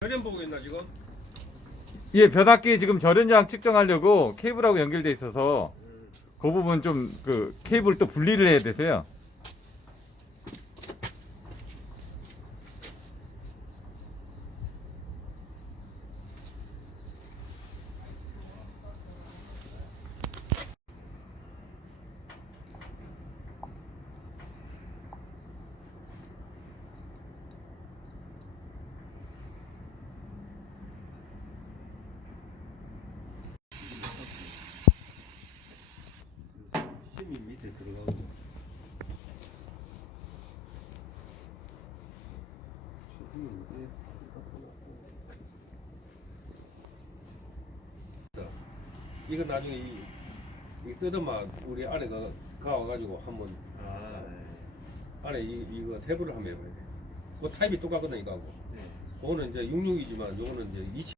전현 보고 있나 지금? 예, 변압기 지금 절연장 측정하려고 케이블하고 연결돼 있어서 그 부분 좀 그 케이블 또 분리를 해야 돼서요. 힘이 밑에 들어가고. 이거 나중에 이, 이 뜯어마 우리 아내가 가와가지고 한번 아, 안에 이, 이거 태블을 한번 해봐야 돼. 그 타입이 똑같거든 이거하고. 네. 그거는 이제 66이지만 요거는 이제 27.